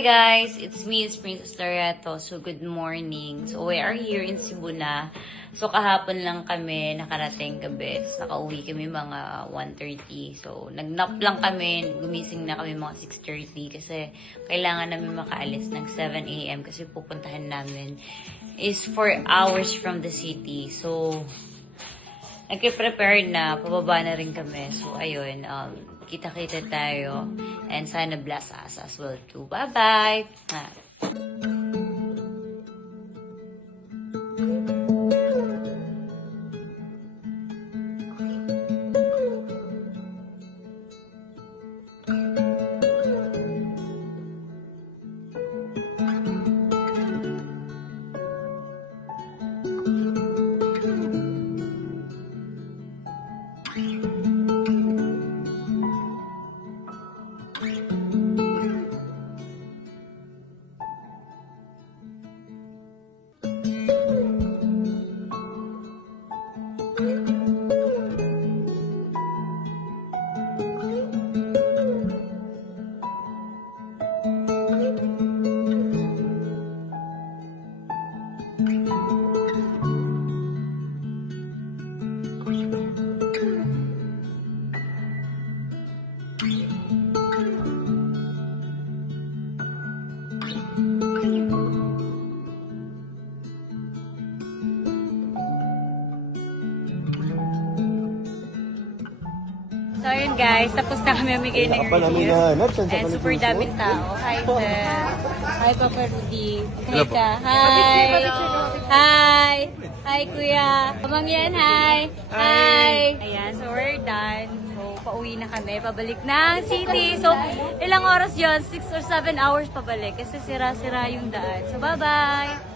Hi guys, it's me, it's Princess Loreto. So good morning. So we are here in Cebu na. So kahapon lang kami nakarating gabi. So, nakauwi kami mga 1:30. So nagnap lang kami, gumising na kami mga 6:30 kasi kailangan namin makaalis ng 7 AM kasi pupuntahan namin is 4 hours from the city. So nagpe-prepare na, pababa na rin kami. So ayun, kita-kita tayo. And sana bless us as well too. Bye-bye! So yun guys, tapos na kami mamigay ng review. And super daming tao. Hi sir. Hi Papa Rudy. Hi ka. Hi. Hi. Hi kuya. Pamangyan, hi. Hi. Ayan, so we're done. So pauwi na kami, pabalik ng city. So ilang oras yon? 6 or 7 hours pabalik kasi sira-sira yung daan. So bye-bye.